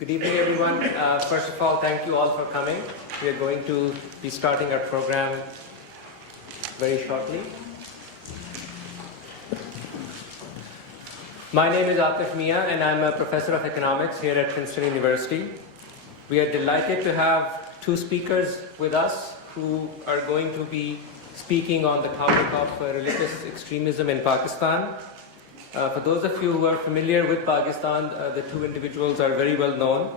Good evening, everyone. First of all, thank you all for coming. We are going to be starting our program very shortly. My name is Atif Mia, and I'm a professor of economics here at Princeton University. We are delighted to have two speakers with us who are going to be speaking on the topic of religious extremism in Pakistan. For those of you who are familiar with Pakistan, the two individuals are very well known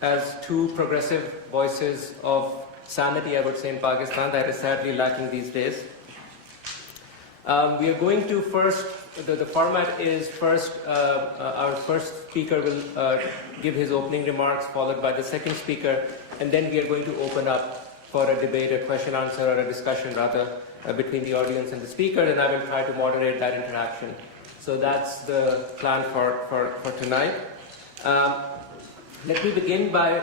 as two progressive voices of sanity, I would say, in Pakistan that is sadly lacking these days. We are going to first, the format is first, our first speaker will give his opening remarks, followed by the second speaker, and then we are going to open up for a debate, a question answer, or a discussion rather, between the audience and the speaker, and I will try to moderate that interaction. So that's the plan for tonight. Let me begin by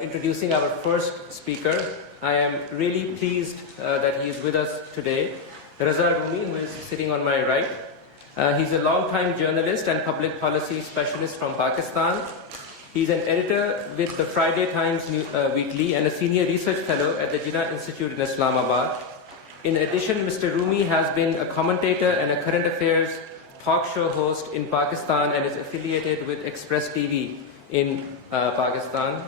introducing our first speaker. I am really pleased that he is with us today. Raza Rumi, who is sitting on my right. He's a long-time journalist and public policy specialist from Pakistan. He's an editor with the Friday Times Weekly and a senior research fellow at the Jinnah Institute in Islamabad. In addition, Mr. Rumi has been a commentator and a current affairs talk show host in Pakistan and is affiliated with Express TV in Pakistan.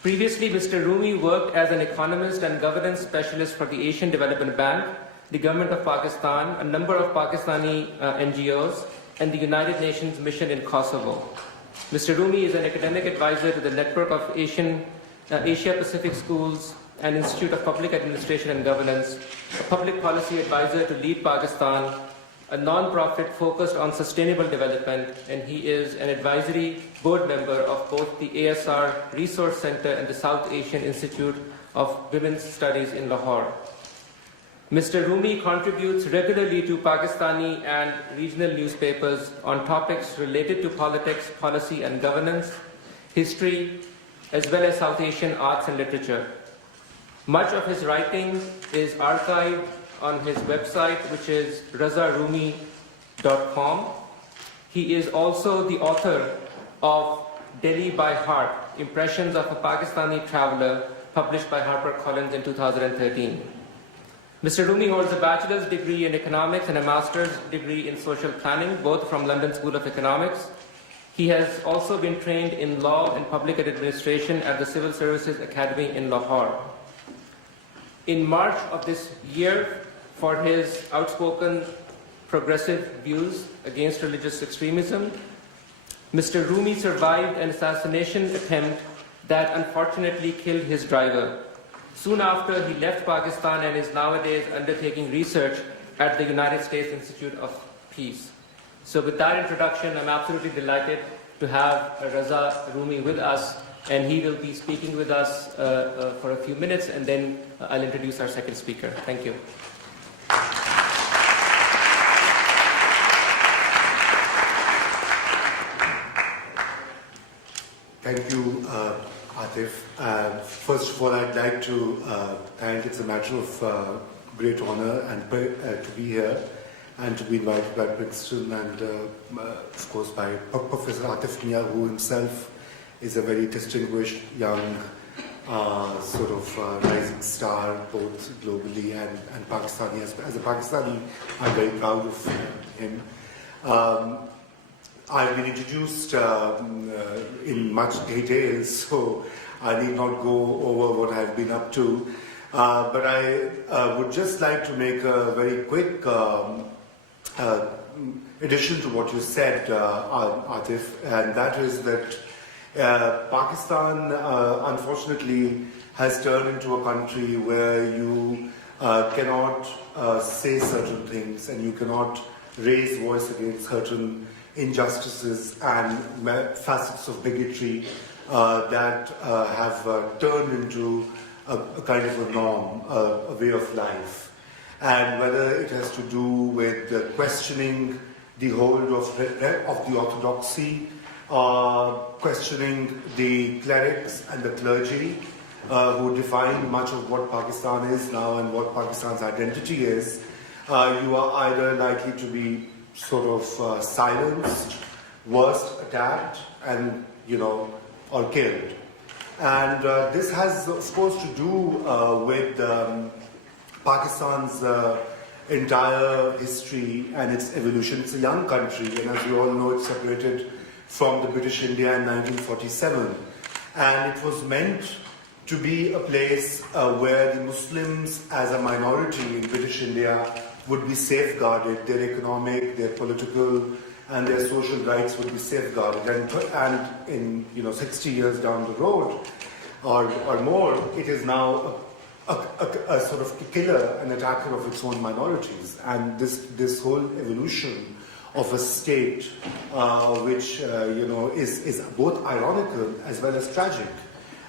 Previously, Mr. Rumi worked as an economist and governance specialist for the Asian Development Bank, the government of Pakistan, a number of Pakistani NGOs, and the United Nations mission in Kosovo. Mr. Rumi is an academic advisor to the Network of Asia-Pacific Schools and Institute of Public Administration and Governance, a public policy advisor to Lead Pakistan, a non-profit focused on sustainable development, and he is an advisory board member of both the ASR Resource Center and the South Asian Institute of Women's Studies in Lahore. Mr. Rumi contributes regularly to Pakistani and regional newspapers on topics related to politics, policy and governance, history, as well as South Asian arts and literature. Much of his writing is archived on his website, which is razarumi.com. He is also the author of Delhi by Heart, Impressions of a Pakistani Traveler, published by HarperCollins in 2013. Mr. Rumi holds a bachelor's degree in economics and a master's degree in social planning, both from London School of Economics. He has also been trained in law and public administration at the Civil Services Academy in Lahore. In March of this year, for his outspoken progressive views against religious extremism, Mr. Rumi survived an assassination attempt that unfortunately killed his driver. Soon after, he left Pakistan and is nowadays undertaking research at the United States Institute of Peace. So with that introduction, I'm absolutely delighted to have Raza Rumi with us, and he will be speaking with us for a few minutes, and then I'll introduce our second speaker. Thank you. Thank you, Atif. First of all, I'd like to thank, it's a matter of great honor and to be here and to be invited by Princeton and, of course, by Professor Atif Mia, who himself is a very distinguished young rising star, both globally and Pakistani. As a Pakistani, I'm very proud of him. I've been introduced in much detail, so I need not go over what I've been up to. But I would just like to make a very quick addition to what you said, Atif, and that is that Pakistan, unfortunately, has turned into a country where you cannot say certain things and you cannot raise voice against certain injustices and facets of bigotry that have turned into a kind of a norm, a way of life. And whether it has to do with questioning the hold of the orthodoxy, questioning the clerics and the clergy, who define much of what Pakistan is now and what Pakistan's identity is, you are either likely to be silenced, worst, attacked, and or killed. And this has, of course, to do with Pakistan's entire history and its evolution. It's a young country, and as you all know, it separated from the British India in 1947. And it was meant to be a place where the Muslims as a minority in British India would be safeguarded, their economic, their political, and their social rights would be safeguarded. And in 60 years down the road or more, it is now a sort of killer and attacker of its own minorities. And this whole evolution of a state which is both ironical as well as tragic.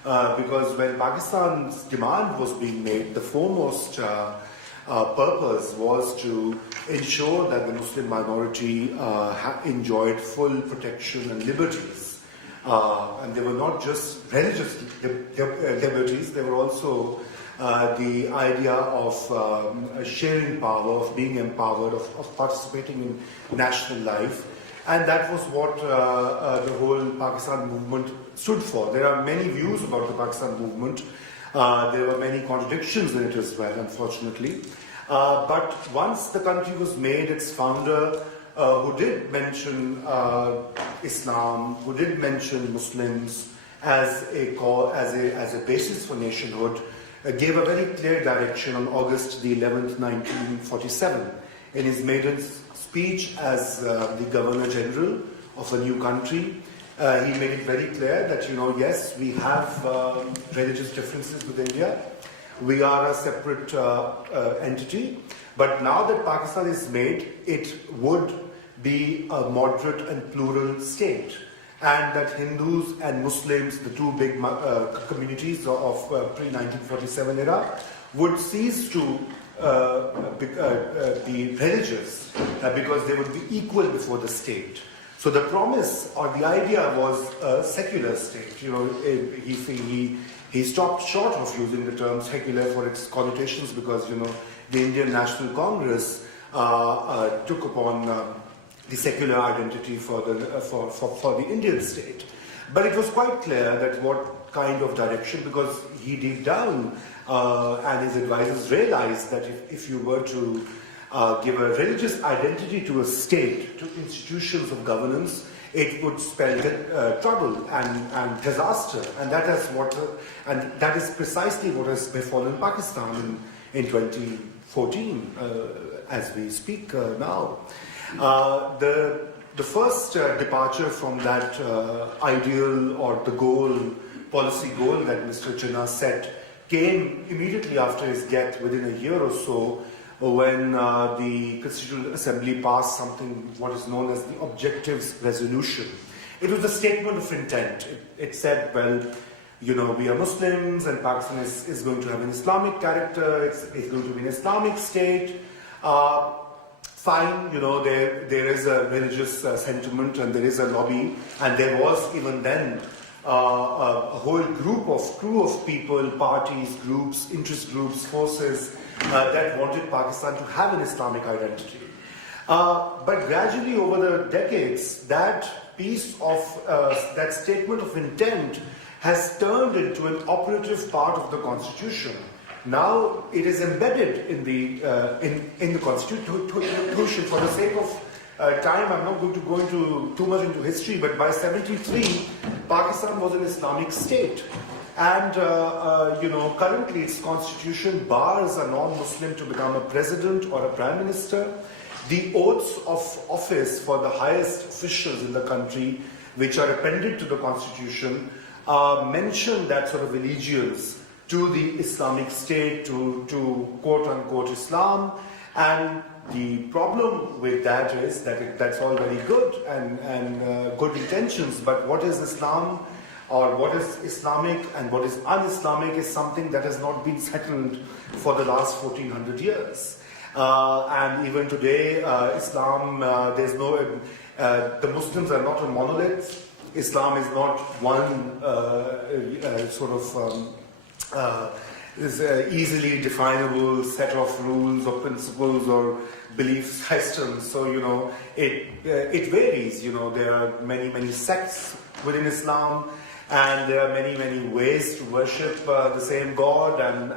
Because when Pakistan's demand was being made, the foremost purpose was to ensure that the Muslim minority enjoyed full protection and liberties. And they were not just religious liberties, they were also the idea of sharing power, of being empowered, of participating in national life. And that was what the whole Pakistan movement stood for. There are many views about the Pakistan movement. There were many contradictions in it as well, unfortunately. But once the country was made, its founder, who did mention Islam, who did mention Muslims as a basis for nationhood, gave a very clear direction on August the 11th, 1947, in his maiden speech as the Governor General of a new country. He made it very clear that, yes, we have religious differences with India. We are a separate entity. But now that Pakistan is made, it would be a moderate and plural state. And that Hindus and Muslims, the two big communities of pre-1947 era, would cease to be religious because they would be equal before the state. So the promise or the idea was a secular state. He stopped short of using the term secular for its connotations because the Indian National Congress took upon the secular identity for the Indian state. But it was quite clear that what kind of direction, because he deep down and his advisors realized that if you were to give a religious identity to a state, to institutions of governance, it would spell trouble and disaster. And that is precisely what has befallen Pakistan in 2014, as we speak now. The first departure from that ideal or the policy goal that Mr. Jinnah set came immediately after his death, within a year or so, when the Constitutional Assembly passed what is known as the Objectives Resolution. It was a statement of intent. It said, well, we are Muslims and Pakistan is going to have an Islamic character, it's going to be an Islamic state. Fine, there is a religious sentiment and there is a lobby, and there was even then a whole crew of people, parties, groups, interest groups, forces that wanted Pakistan to have an Islamic identity. But gradually over the decades, that piece of that statement of intent has turned into an operative part of the Constitution. Now it is embedded in the Constitution. For the sake of time, I'm not going to go too much into history, but by 73, Pakistan was an Islamic state. And, currently its constitution bars a non-Muslim to become a president or a prime minister. The oaths of office for the highest officials in the country, which are appended to the constitution, mention that sort of allegiance to the Islamic State, to quote-unquote Islam. And the problem with that is that that's all very good and good intentions, but what is Islam or what is Islamic and what is un-Islamic is something that has not been settled for the last 1400 years. And even today, Islam, the Muslims are not a monolith. Islam is not one easily definable set of rules or principles or belief systems. So, it varies. There are many sects within Islam, and there are many ways to worship the same God and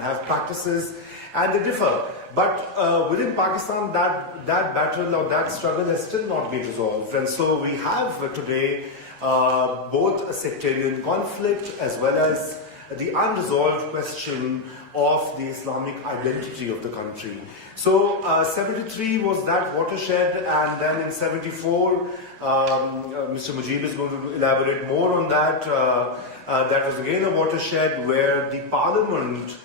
have practices, and they differ. But within Pakistan, that battle or that struggle has still not been resolved. And so we have today both a sectarian conflict as well as the unresolved question of the Islamic identity of the country. So 73 was that watershed, and then in 74, Mr. Mujib is going to elaborate more on that. That was again a watershed where the parliament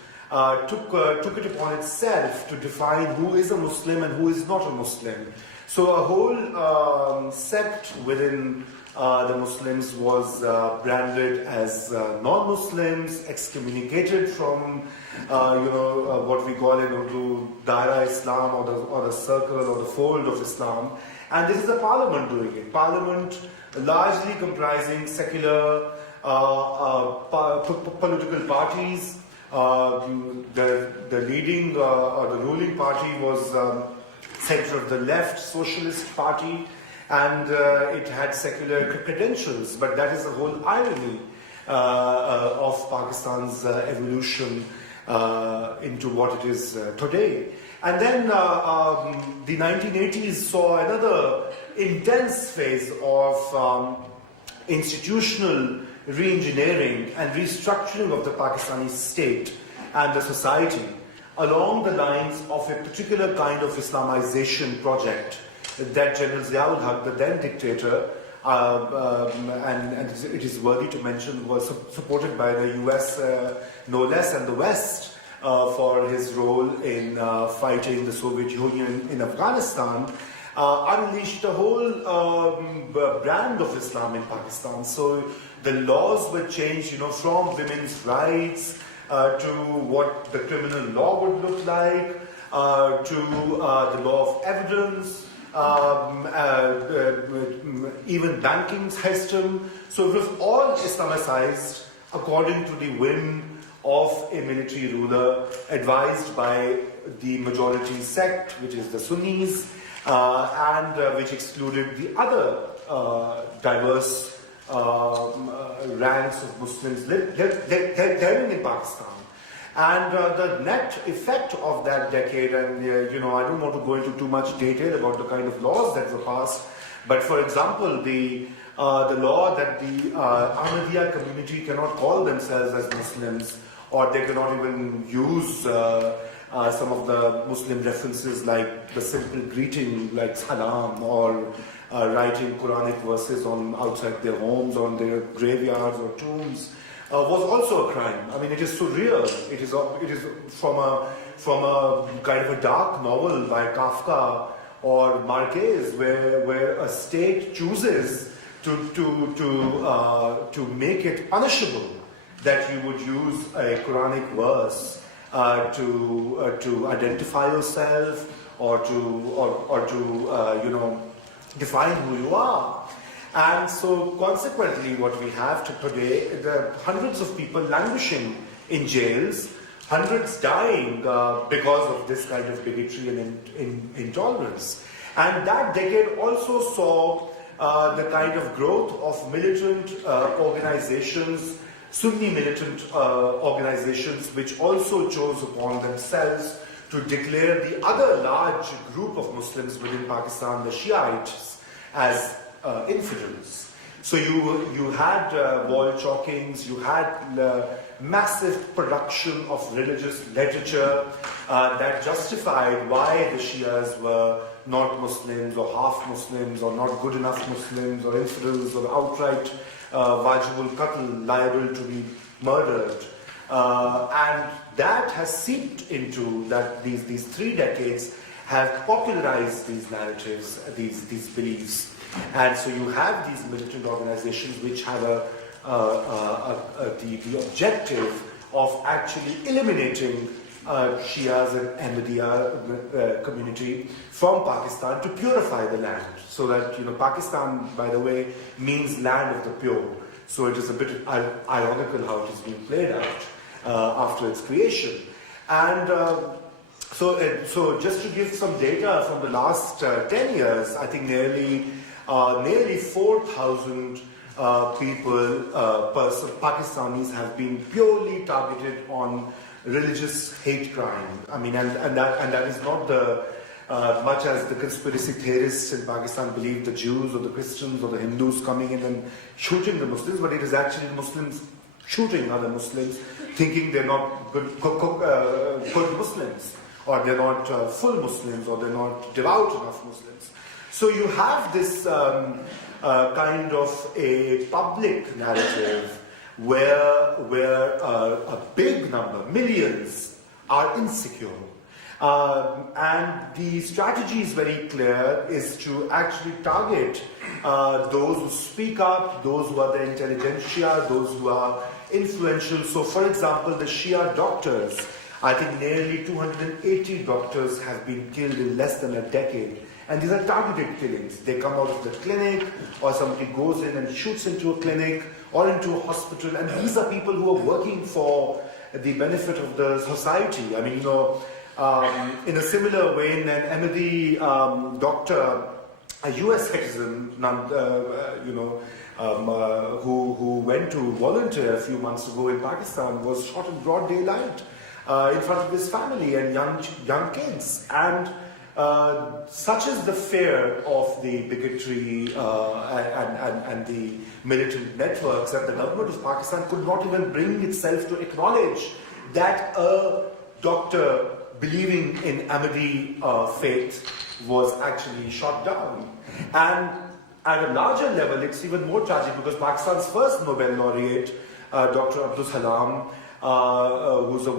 took it upon itself to define who is a Muslim and who is not a Muslim. So a whole sect within the Muslims was branded as non-Muslims, excommunicated from, what we call in Urdu, Daira Islam, or the circle or the fold of Islam. And this is the parliament doing it. Parliament largely comprising secular political parties. The leading or the ruling party was center of the left Socialist Party, and it had secular credentials. But that is the whole irony of Pakistan's evolution into what it is today. And then the 1980s saw another intense phase of institutional re-engineering and restructuring of the Pakistani state and the society along the lines of a particular kind of Islamization project that General Ziaul Haq, the then dictator, and it is worthy to mention, was supported by the US no less, and the West for his role in fighting the Soviet Union in Afghanistan, unleashed a whole brand of Islam in Pakistan. So the laws were changed, from women's rights to what the criminal law would look like, to the law of evidence, even banking system. So it was all Islamicized according to the whim of a military ruler advised by the majority sect, which is the Sunnis, and which excluded the other diverse ranks of Muslims living in Pakistan. And the net effect of that decade, and I don't want to go into too much detail about the kind of laws that were passed, but for example, the law that the Ahmadiyya community cannot call themselves as Muslims, or they cannot even use some of the Muslim references like the simple greeting like salam, or writing Quranic verses on outside their homes, on their graveyards or tombs, was also a crime. I mean, it is surreal. It is from a kind of a dark novel by Kafka or Marquez, where a state chooses to make it punishable that you would use a Quranic verse to identify yourself or to define who you are. And so consequently what we have today, the hundreds of people languishing in jails, hundreds dying because of this kind of bigotry and intolerance. And that decade also saw the kind of growth of militant organizations, Sunni militant organizations, which also chose upon themselves to declare the other large group of Muslims within Pakistan, the Shiites, as infidels. So you had wall chalkings, you had massive production of religious literature that justified why the Shias were not Muslims or half Muslims or not good enough Muslims or infidels or outright wajibul qatl, liable to be murdered. And that has seeped into that these 3 decades have popularized these narratives, these beliefs. And so you have these militant organizations which have the objective of actually eliminating Shias and Ahmadiyya community from Pakistan to purify the land. So that, Pakistan, by the way, means land of the pure. So it is a bit ironical how it is being played out. after its creation. And so just to give some data from the last 10 years, I think nearly 4,000 Pakistanis have been purely targeted on religious hate crime. I mean, and that is not much as the conspiracy theorists in Pakistan believe the Jews or the Christians or the Hindus coming in and shooting the Muslims, but it is actually the Muslims shooting other Muslims, thinking they're not good Muslims, or they're not full Muslims, or they're not devout enough Muslims. So you have this kind of a public narrative where a big number, millions, are insecure. And the strategy is very clear, is to actually target those who speak up, those who are the intelligentsia, those who are influential. So for example, the Shia doctors, I think nearly 280 doctors have been killed in less than a decade. And these are targeted killings. They come out of the clinic, or somebody goes in and shoots into a clinic or into a hospital. And these are people who are working for the benefit of the society. I mean, in a similar way, an Ahmadi doctor, a US citizen, who went to volunteer a few months ago in Pakistan, was shot in broad daylight in front of his family and young kids. And such is the fear of the bigotry and the militant networks that the government of Pakistan could not even bring itself to acknowledge that a doctor believing in Ahmadi faith was actually shot down. And at a larger level, it's even more tragic because Pakistan's first Nobel laureate, Dr. Abdul Salam, who was a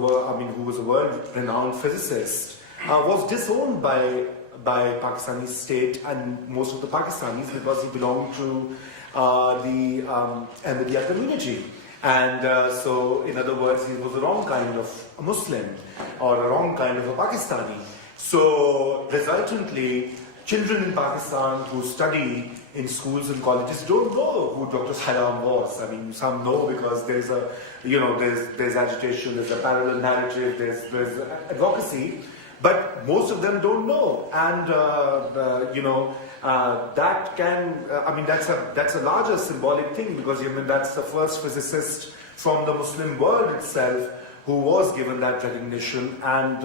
world-renowned physicist, was disowned by Pakistani state and most of the Pakistanis because he belonged to the Ahmadiyya community. And so, in other words, he was the wrong kind of a Muslim or the wrong kind of a Pakistani. So, resultantly, children in Pakistan who study in schools and colleges don't know who Dr. Salam was. I mean, some know because there's agitation, there's a parallel narrative, there's advocacy, but most of them don't know. And that can, that's a larger symbolic thing because that's the first physicist from the Muslim world itself who was given that recognition, and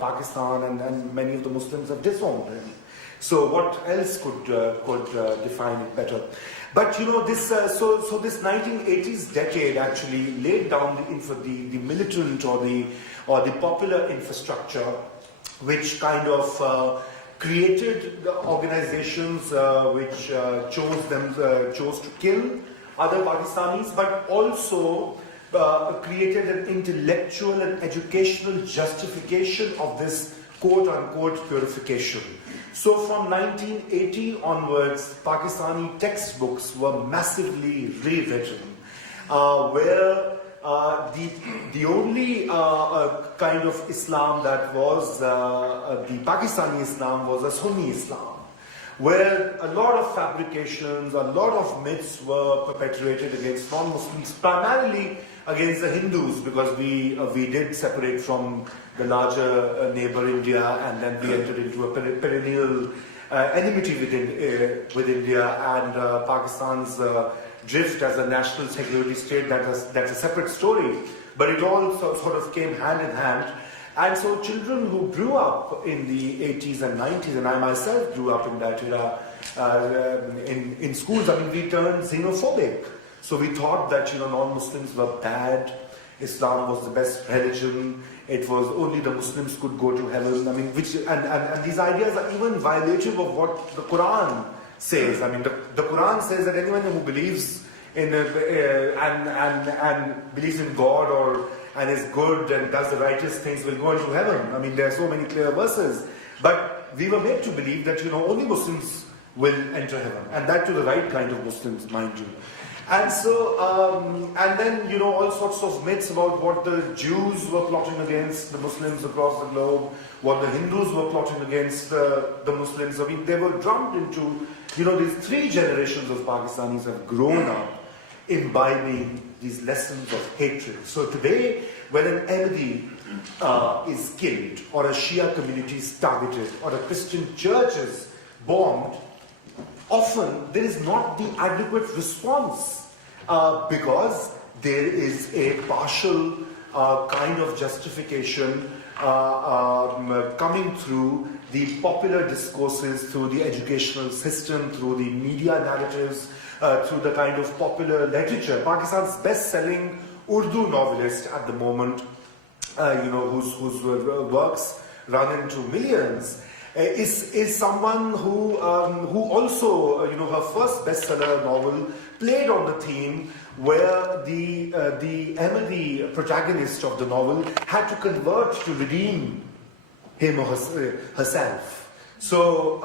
Pakistan and many of the Muslims have disowned him. So what else could define it better? But this 1980s decade actually laid down the militant or the popular infrastructure, which kind of created the organizations which chose to kill other Pakistanis, but also created an intellectual and educational justification of this quote-unquote purification. So from 1980 onwards, Pakistani textbooks were massively rewritten, where the only kind of Islam that was the Pakistani Islam was a Sunni Islam, where a lot of fabrications, a lot of myths were perpetrated against non-Muslims, primarily against the Hindus, because we did separate from the larger neighbor India, and then we entered into a perennial enmity with India and Pakistan's drift as a national security state. That's a separate story, but it all sort of came hand in hand. And so children who grew up in the 80s and 90s, and I myself grew up in that era, in schools, we turned xenophobic. So we thought that non-Muslims were bad, Islam was the best religion, it was only the Muslims could go to heaven. And these ideas are even violative of what the Quran says. The Quran says that anyone who believes in and believes in God and is good and does the righteous things will go into heaven. There are so many clear verses. But we were made to believe that only Muslims will enter heaven, and that to the right kind of Muslims, mind you. And so, and then, all sorts of myths about what the Jews were plotting against the Muslims across the globe, what the Hindus were plotting against the Muslims. They were drummed into, these 3 generations of Pakistanis have grown up imbibing these lessons of hatred. So today, when an Ahmadi is killed, or a Shia community is targeted, or a Christian church is bombed, often there is not the adequate response because there is a partial kind of justification coming through the popular discourses, through the educational system, through the media narratives, through the kind of popular literature. Pakistan's best-selling Urdu novelist at the moment, whose works run into millions, is someone who also, her first bestseller novel played on the theme where the Ahmadi protagonist of the novel had to convert to redeem him or herself. So,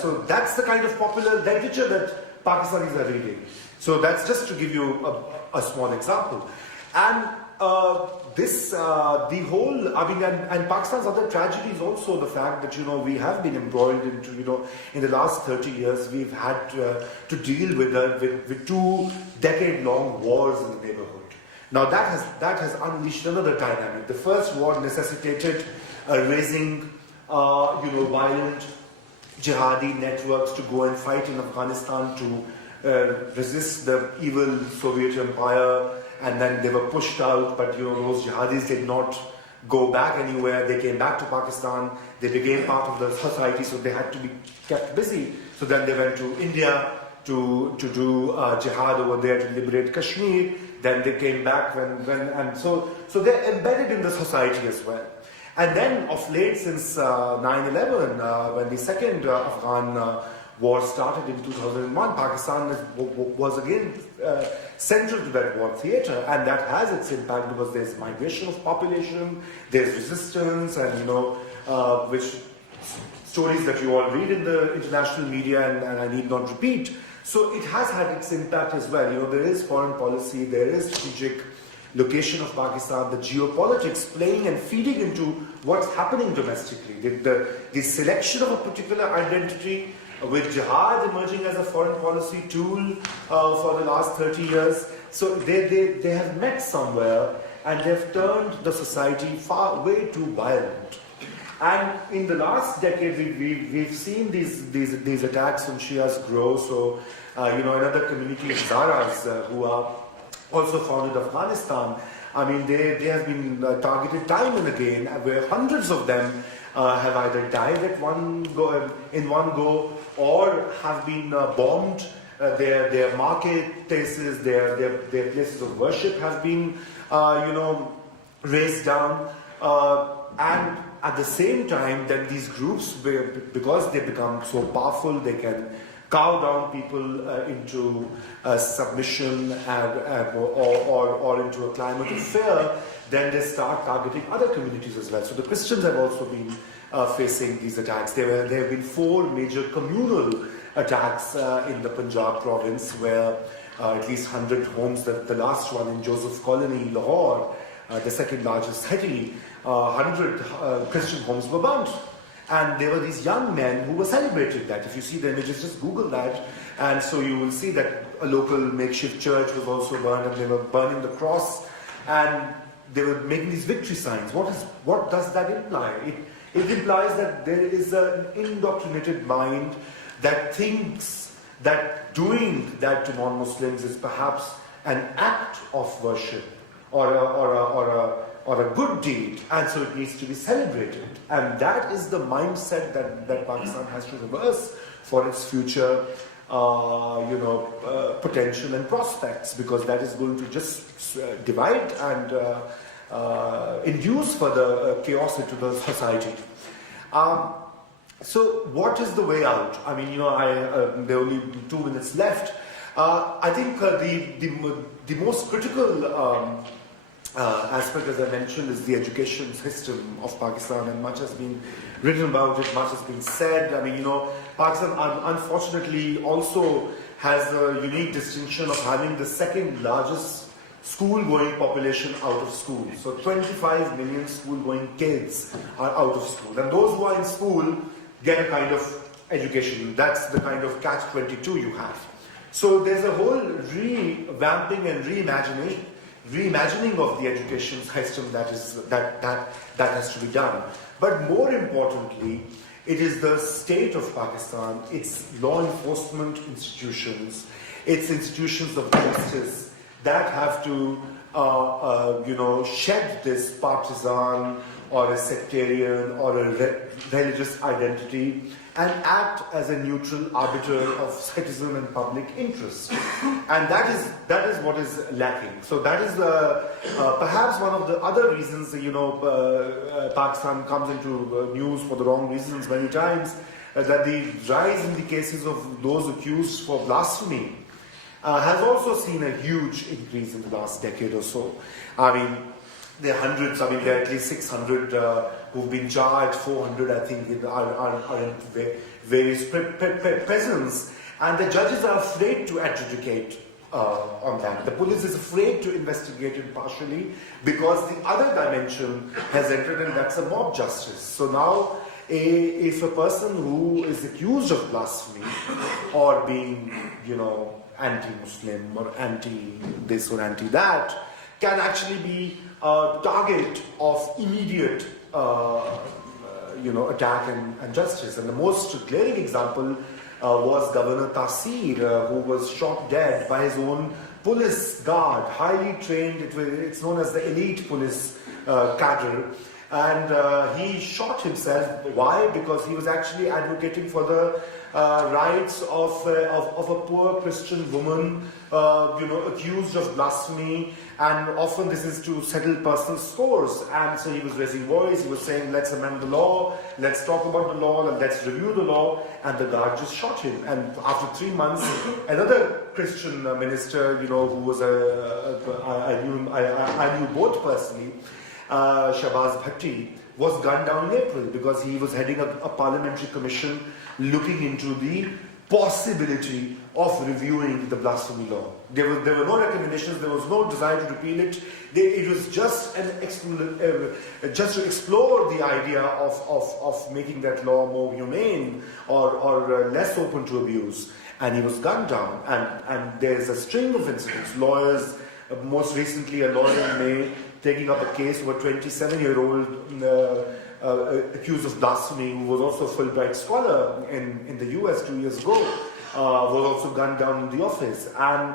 so that's the kind of popular literature that Pakistanis are reading. So that's just to give you a small example. And the whole, and Pakistan's other tragedy is also the fact that, we have been embroiled into, in the last 30 years, we've had to deal with 2 decade-long wars in the neighborhood. Now that has unleashed another dynamic. The first war necessitated raising, violent jihadi networks to go and fight in Afghanistan to resist the evil Soviet Empire. And then they were pushed out, but those jihadis did not go back anywhere. They came back to Pakistan. They became part of the society, so they had to be kept busy. So then they went to India to do jihad over there to liberate Kashmir. Then they came back and so they're embedded in the society as well. And then of late, since 9/11, when the second Afghan war started in 2001, Pakistan was again central to that war theatre, and that has its impact because there's migration of population, there's resistance, and which stories that you all read in the international media, and I need not repeat. So it has had its impact as well. There is foreign policy, there is strategic location of Pakistan, the geopolitics playing and feeding into what's happening domestically. The selection of a particular identity, with jihad emerging as a foreign policy tool for the last 30 years. So they have met somewhere, and they've turned the society way too violent. And in the last decade, we've seen these attacks on Shias grow. So, another community of Zaras who are also found in Afghanistan, they have been targeted time and again, where hundreds of them have either died in one go, or have been bombed. Their marketplaces, their places of worship have been, razed down. And at the same time, then these groups, because they become so powerful, they can cow down people into submission or into a climate of fear. Then they start targeting other communities as well. So the Christians have also been facing these attacks. There have been 4 major communal attacks in the Punjab province, where at least 100 homes, the last one in Joseph Colony, Lahore, the second largest city, 100 Christian homes were burnt. And there were these young men who were celebrating that. If you see the images, just Google that. And so you will see that a local makeshift church was also burned, and they were burning the cross. And they were making these victory signs. What does that imply? It implies that there is an indoctrinated mind that thinks that doing that to non-Muslims is perhaps an act of worship or a good deed, and so it needs to be celebrated. And that is the mindset that Pakistan has to reverse for its future potential and prospects, because that is going to just divide and induce further chaos into the society. So what is the way out? there are only 2 minutes left. I think the most critical aspect, as I mentioned, is the education system of Pakistan, and much has been written about it, much has been said. Pakistan unfortunately also has a unique distinction of having the second largest school-going population out of school. So 25 million school-going kids are out of school. And those who are in school get a kind of education. That's the kind of catch-22 you have. So there's a whole revamping and reimagining of the education system that has to be done. But more importantly, it is the state of Pakistan, its law enforcement institutions, its institutions of justice that have to, shed this partisan or a sectarian or a religious identity and act as a neutral arbiter of citizen and public interest. And that is what is lacking. So that is perhaps one of the other reasons, Pakistan comes into news for the wrong reasons many times, that the rise in the cases of those accused for blasphemy has also seen a huge increase in the last decade or so. I mean, there are hundreds, there are at least 600 who've been charged, 400 I think are in various prisons, and the judges are afraid to adjudicate on that. The police is afraid to investigate impartially because the other dimension has entered, and that's a mob justice. So now, if a person who is accused of blasphemy or being, anti-Muslim or anti-this or anti-that, can actually be a target of immediate, attack and justice. And the most glaring example was Governor Tasir, who was shot dead by his own police guard, highly trained. It's known as the elite police cadre. And he shot himself. Why? Because he was actually advocating for the rights of a poor Christian woman, accused of blasphemy, and often this is to settle personal scores. And so he was raising voice. He was saying, "Let's amend the law. Let's talk about the law, and let's review the law." And the guard just shot him. And after 3 months, another Christian minister, who was I knew both personally, Shahbaz Bhatti, was gunned down in April because he was heading a parliamentary commission looking into the possibility of reviewing the blasphemy law. There were no recommendations, there was no desire to repeal it. It was just just to explore the idea of making that law more humane or less open to abuse. And he was gunned down. And there's a string of incidents. Lawyers, most recently a lawyer in May, taking up a case of a 27-year-old accused of blasphemy, who was also a Fulbright scholar in the US 2 years ago, was also gunned down in the office. And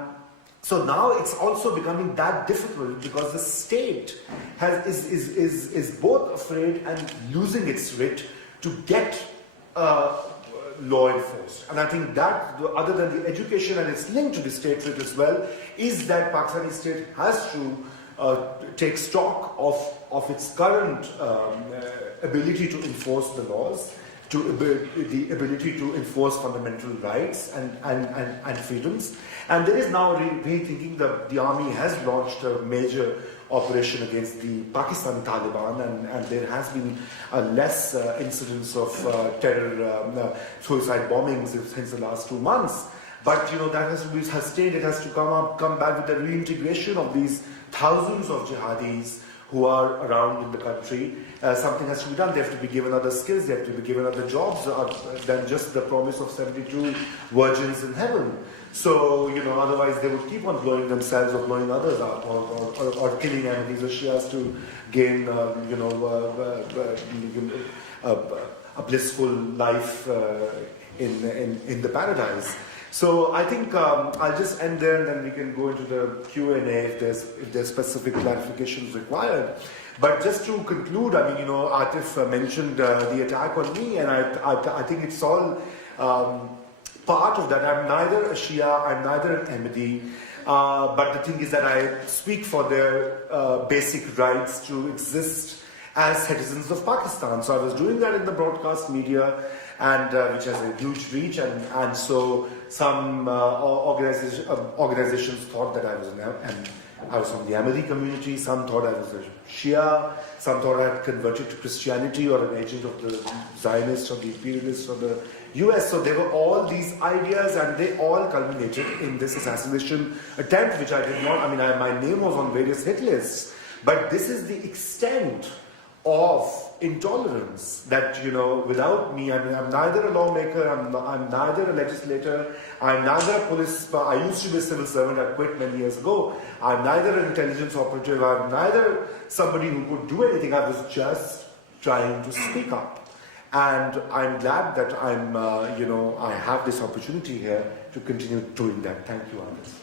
so now it's also becoming that difficult because the state is both afraid and losing its writ to get law enforced. And I think that, other than the education and its link to the state writ as well, is that Pakistani state has to take stock of its current ability to enforce the laws, the ability to enforce fundamental rights and freedoms. And there is now rethinking that the army has launched a major operation against the Pakistan Taliban, and there has been less incidents of terror, suicide bombings since the last 2 months. But that has to be sustained. It has to come back with the reintegration of these thousands of jihadis who are around in the country. Something has to be done. They have to be given other skills. They have to be given other jobs than just the promise of 72 virgins in heaven. So, otherwise they would keep on blowing themselves or blowing others up or killing enemies or Shias to gain, a blissful life in the paradise. So I think I'll just end there, and then we can go into the Q&A if there's specific clarifications required. But just to conclude, Atif mentioned the attack on me, and I think it's all part of that. I'm neither a Shia, I'm neither an Ahmadi, but the thing is that I speak for their basic rights to exist as citizens of Pakistan. So I was doing that in the broadcast media, and which has a huge reach, and so some organizations thought that I was from the Ahmadi community, some thought I was a Shia, some thought I had converted to Christianity or an agent of the Zionists or the imperialists or the US. So there were all these ideas, and they all culminated in this assassination attempt, which I did not, my name was on various hit lists, but this is the extent of intolerance that, without me, I mean, I'm neither a lawmaker, I'm neither a legislator, I'm neither a police, I used to be a civil servant, I quit many years ago, I'm neither an intelligence operative, I'm neither somebody who could do anything, I was just trying to speak up. And I'm glad that I have this opportunity here to continue doing that. Thank you, Anders.